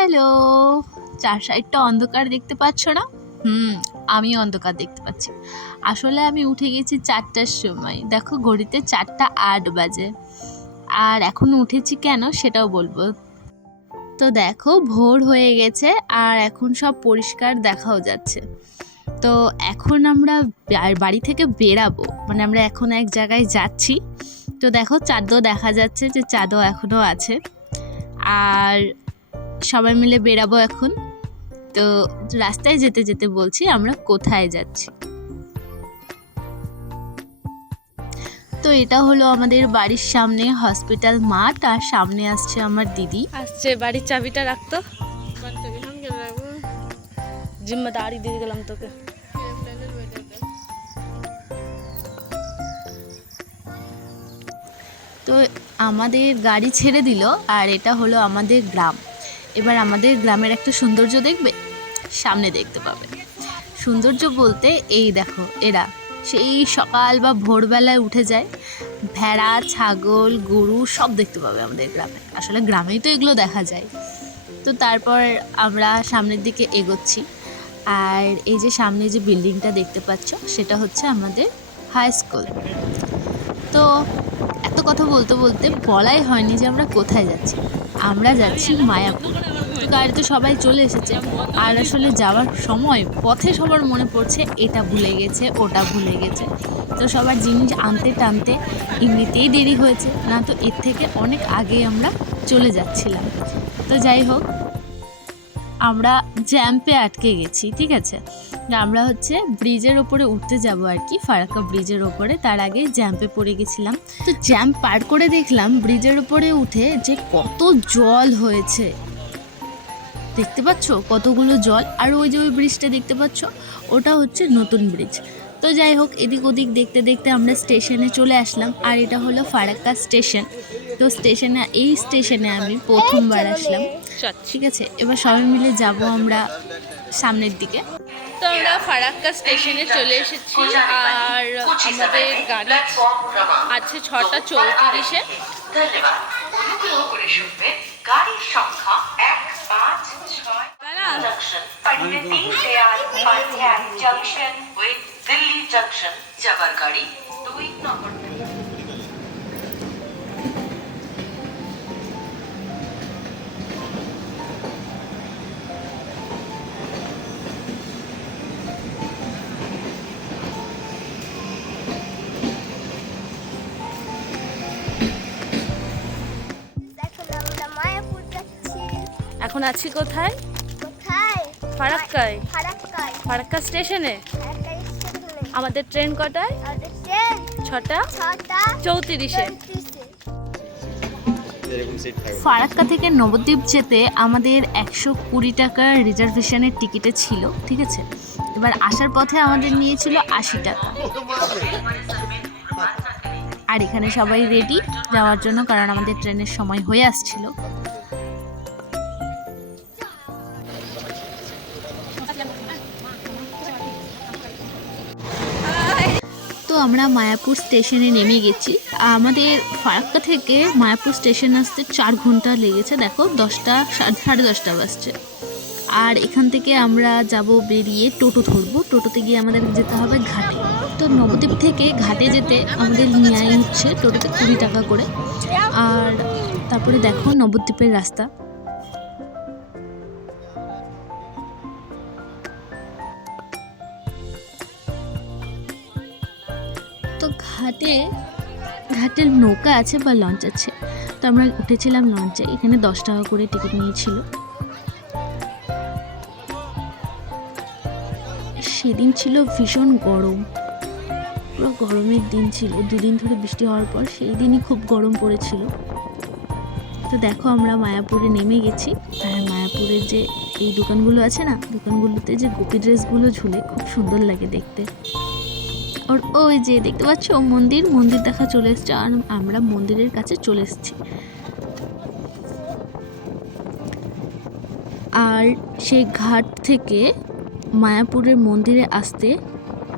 Hello, চার সাইডটা অন্ধকার দেখতে পাচ্ছ না? আমি অন্ধকার দেখতে পাচ্ছি। আসলে আমি উঠে গেছি 4টার সময়। দেখো ঘড়িতে 4টা 8 বাজে। আর এখন উঠেছি কেন সেটাও বলবো। তো দেখো ভোর হয়ে গেছে আর এখন সব পরিষ্কার দেখাও যাচ্ছে। তো এখন আমরা বাড়ি থেকে বেরাবো, মানে আমরা এখন এক জায়গায় যাচ্ছি। তো দেখো চাঁদও দেখা যাচ্ছে, যে চাঁদও এখনও আছে। আর সবাই মিলে বেরাবো এখন। তো রাস্তায় যেতে যেতে বলছি আমরা কোথায় যাচ্ছি। তো এটা হলো আমাদের বাড়ির সামনে হসপিটাল মাঠ, আর সামনে আসছে আমার দিদি আসছে। বাড়ির চাবিটা রাখতো, জিম্মেদারি দিয়ে গেলাম তোকে। তো আমাদের গাড়ি ছেড়ে দিল, আর এটা হলো আমাদের গ্রাম। এবার আমাদের গ্রামের একটা সৌন্দর্য দেখবে, সামনে দেখতে পাবে। সৌন্দর্য বলতে এই দেখো, এরা সেই সকাল বা ভোরবেলায় উঠে যায়। ভেড়া, ছাগল, গরু সব দেখতে পাবে আমাদের গ্রামে। আসলে গ্রামেই তো এগুলো দেখা যায়। তো তারপর আমরা সামনের দিকে এগোচ্ছি। আর এই যে সামনে যে বিল্ডিংটা দেখতে পাচ্ছ, সেটা হচ্ছে আমাদের হাই স্কুল। তো এত কথা বলতে বলতে বলাই হয়নি যে আমরা কোথায় যাচ্ছি। আমরা যাচ্ছি মায়াপুর। তো গাড়িতে সবাই চলে এসেছে, আর আসলে যাওয়ার সময় পথে সবার মনে পড়ছে এটা ভুলে গেছে, ওটা ভুলে গেছে। তো সবার জিনিস আনতে টানতে এমনিতেই দেরি হয়েছে, না তো এর থেকে অনেক আগে আমরা চলে যাচ্ছিলাম। তো যাই হোক, আমরা জ্যাম্পে আটকে গেছি, ঠিক আছে। আমরা হচ্ছে ব্রিজের ওপরে উঠতে যাব আর কি, ফারাক্কা ব্রিজের ওপরে। তার আগে জ্যাম্পে পড়ে গেছিলাম। তো জ্যাম্প পার করে দেখলাম ব্রিজের ওপরে উঠে যে কত জল হয়েছে, দেখতে পাচ্ছ কতগুলো জল। আর ওই যে ওই ব্রিজটা দেখতে পাচ্ছ, ওটা হচ্ছে নতুন ব্রিজ। তো যাই হোক, এদিক ওদিক দেখতে দেখতে আমরা স্টেশনে চলে আসলাম। আর এটা হলো ফারাক্কা স্টেশন। তো এই স্টেশনে আমি প্রথমবার আসলাম, ঠিক আছে। এবার সবাই মিলে যাব আমরা সামনের দিকে। তো আমরা ফারাক্কা স্টেশনে চলে এসেছি, আর আমাদের গাড়ি আছে 6টা 34-এ। গাড়ির সংখ্যা 156 জংশন পরিণতি Dayal Upadhyay junction with Delhi junction যাবার গাড়ি 2 নম্বর। এখন আছি কোথায়? কোথায়? ফারাক্কায়। ফারাক্কায়। ফারাক্কা স্টেশনে। ফারাক্কা স্টেশনে। আমাদের ট্রেন কটায়? আমাদের ট্রেন 6টা 34-এ। ফারাক্কা থেকে নবদ্বীপ যেতে আমাদের 120 টাকার রিজার্ভেশনের টিকিটে ছিল, ঠিক আছে। এবার আসার পথে আমাদের নিয়েছিল 80 টাকা। আর এখানে সবাই রেডি যাওয়ার জন্য, কারণ আমাদের ট্রেনের সময় হয়ে আসছিল। তো আমরা মায়াপুর স্টেশনে নেমে গেছি। আমাদের ফারাক্কা থেকে মায়াপুর স্টেশন আসতে 4 ঘন্টা লেগেছে। দেখো 10টা 10:30 বাজছে। আর এখান থেকে আমরা যাব বেরিয়ে টোটো ধরবো। টোটোতে গিয়ে আমাদের যেতে হবে ঘাটে। তো নবদ্বীপ থেকে ঘাটে যেতে আমাদের নেয় হচ্ছে টোটোতে 20 টাকা করে। আর তারপরে দেখো নবদ্বীপের রাস্তা। তো ঘাটের নৌকা আছে বা লঞ্চ আছে। তো আমরা উঠেছিলাম লঞ্চে। এখানে 10 টাকা করে টিকিট নিয়েছিল। সেদিন ছিল ভীষণ গরম, পুরো গরমের দিন ছিল। 2 দিন ধরে বৃষ্টি হওয়ার পর সেই দিনই খুব গরম পড়েছিল। তো দেখো আমরা মায়াপুরে নেমে গেছি। আর মায়াপুরের যে এই দোকানগুলো আছে না, দোকানগুলোতে যে গোপী ড্রেসগুলো ঝুলে খুব সুন্দর লাগে দেখতে। আর ওই যে দেখতে পাচ্ছ মন্দির দেখা চলে এসছে, আর আমরা মন্দিরের কাছে চলে এসেছি। আর সেই ঘাট থেকে মায়াপুরের মন্দিরে আসতে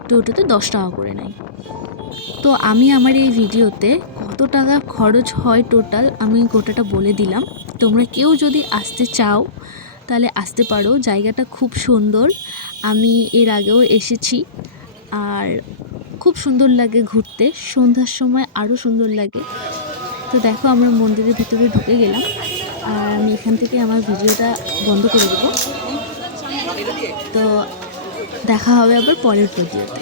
টোটোতে 10 টাকা করে নেয়। তো আমি আমার এই ভিডিওতে কত টাকা খরচ হয় টোটাল আমি গোটাটা বলে দিলাম। তোমরা কেউ যদি আসতে চাও তাহলে আসতে পারো, জায়গাটা খুব সুন্দর। আমি এর আগেও এসেছি আর খুব সুন্দর লাগে ঘুরতে, সন্ধ্যার সময় আরও সুন্দর লাগে। তো দেখো আমরা মন্দিরের ভিতরে ঢুকে গেলাম আর আমি এখান থেকে আমার ভিডিওটা বন্ধ করে দেবো। তো দেখা হবে আবার পরের ভিডিওতে।